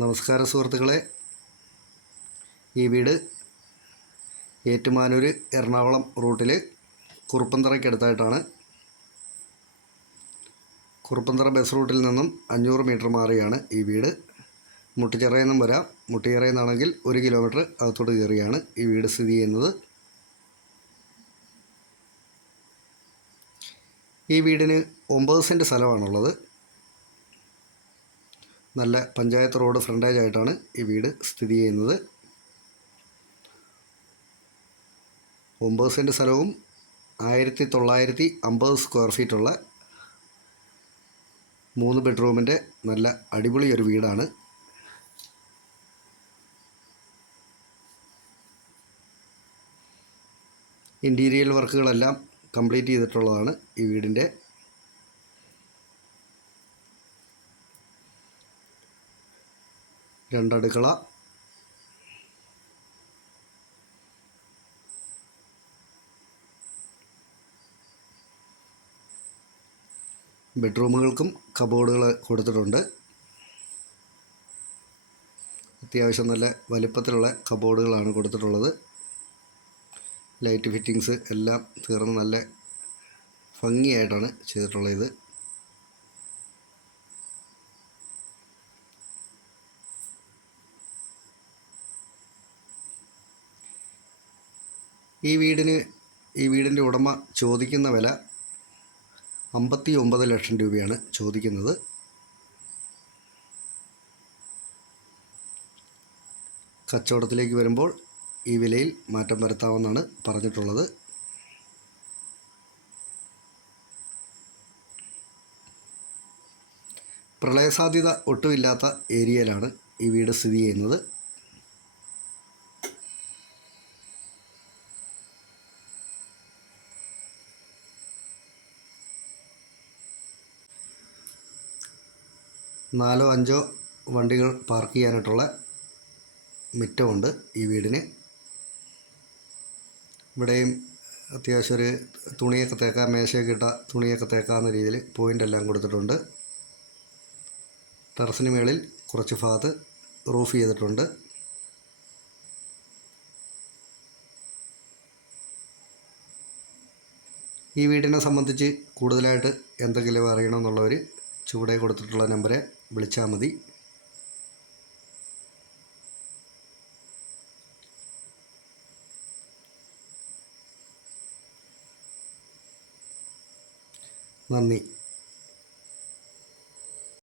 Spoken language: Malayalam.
നമസ്കാരം സുഹൃത്തുക്കളെ, ഈ വീട് ഏറ്റുമാനൂർ എറണാകുളം റൂട്ടിൽ കുറുപ്പന്തറയ്ക്കടുത്തായിട്ടാണ്. കുറുപ്പന്തറ ബസ് റൂട്ടിൽ നിന്നും 500 മീറ്റർ മാറിയാണ് ഈ വീട്. മുട്ടിച്ചിറയിൽ നിന്നും വരാം. മുട്ടിച്ചിറയിൽ നിന്നാണെങ്കിൽ 1 കിലോമീറ്റർ അകത്തോട്ട് കയറിയാണ് ഈ വീട് സ്ഥിതി ചെയ്യുന്നത്. ഈ വീടിന് 9 സെൻറ്റ് സ്ഥലമാണുള്ളത്. നല്ല പഞ്ചായത്ത് റോഡ് ഫ്രണ്ടേജ് ആയിട്ടാണ് ഈ വീട് സ്ഥിതി ചെയ്യുന്നത്. 9 സെൻറ്റ് സ്ഥലവും 1950 സ്ക്വയർ ഫീറ്റുള്ള 3 ബെഡ്റൂമിൻ്റെ നല്ല അടിപൊളി ഒരു വീടാണ്. ഇൻറ്റീരിയൽ വർക്കുകളെല്ലാം കംപ്ലീറ്റ് ചെയ്തിട്ടുള്ളതാണ് ഈ വീടിൻ്റെ. രണ്ടടുക്കള, ബെഡ്റൂമുകൾക്കും കബോർഡുകൾ കൊടുത്തിട്ടുണ്ട്. അത്യാവശ്യം നല്ല വലിപ്പത്തിലുള്ള കബോർഡുകളാണ് കൊടുത്തിട്ടുള്ളത്. ലൈറ്റ് ഫിറ്റിങ്സ് എല്ലാം തീർന്ന് നല്ല ഭംഗിയായിട്ടാണ് ചെയ്തിട്ടുള്ളത്. ഈ വീടിൻ്റെ ഉടമ ചോദിക്കുന്ന വില 59 ലക്ഷം രൂപയാണ് ചോദിക്കുന്നത്. കച്ചവടത്തിലേക്ക് വരുമ്പോൾ ഈ വിലയിൽ മാറ്റം വരുത്താമെന്നാണ് പറഞ്ഞിട്ടുള്ളത്. പ്രളയസാധ്യത ഒട്ടുമില്ലാത്ത ഏരിയയിലാണ് ഈ വീട് സ്ഥിതി ചെയ്യുന്നത്. നാലോ അഞ്ചോ വണ്ടികൾ പാർക്ക് ചെയ്യാനായിട്ടുള്ള മുറ്റമുണ്ട് ഈ വീടിന്. ഇവിടെയും അത്യാവശ്യം ഒരു തുണിയൊക്കെ തേക്കാൻ, മേശയൊക്കെ ഇട്ട തുണിയൊക്കെ തേക്കാവുന്ന രീതിയിൽ പോയിൻ്റെല്ലാം കൊടുത്തിട്ടുണ്ട്. ടെറസിന് മേളിൽ കുറച്ച് ഭാഗത്ത് റൂഫ് ചെയ്തിട്ടുണ്ട്. ഈ വീടിനെ സംബന്ധിച്ച് കൂടുതലായിട്ട് എന്തെങ്കിലും അറിയണമെന്നുള്ളവർ ചുവടെ കൊടുത്തിട്ടുള്ള നമ്പറെ വിളിച്ചാൽ മതി. നന്ദി.